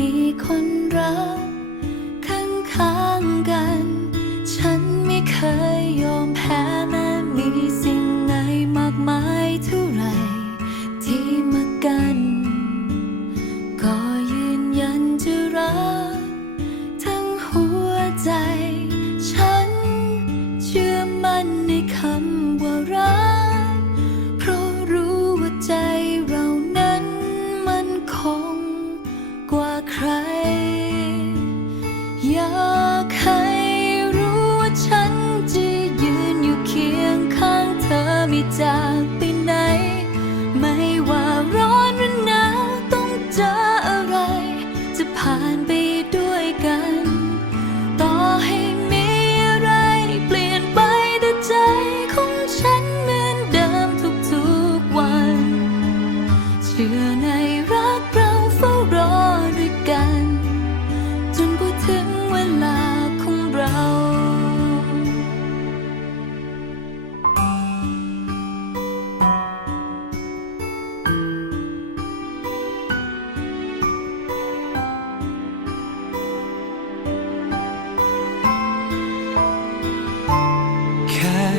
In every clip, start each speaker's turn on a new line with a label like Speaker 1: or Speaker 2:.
Speaker 1: มีคนรัก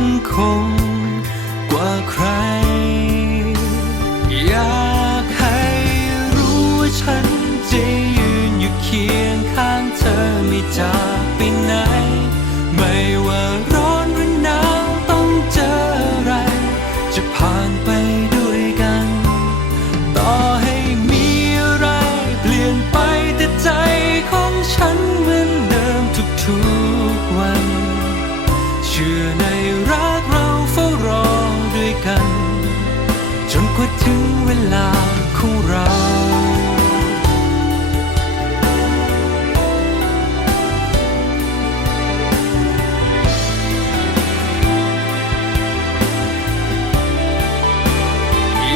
Speaker 1: มันคงกว่าใคร ถึงเวลาของเรา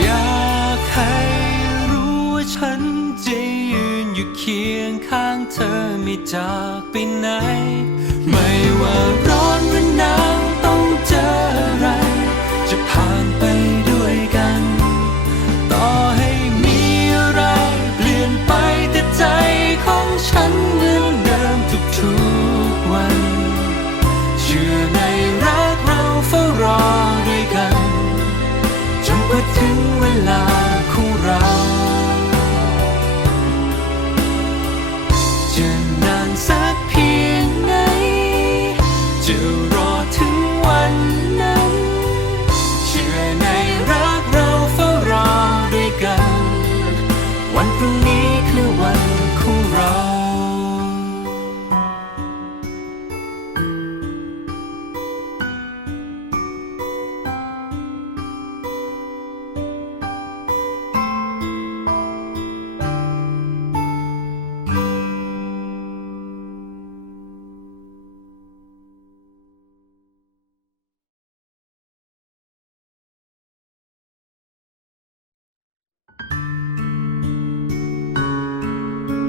Speaker 1: อยากให้รู้ว่าฉันจะยืนอยู่เคียงข้างเธอไม่จากไปไหน ไม่ว่าร้อนหรือหนาว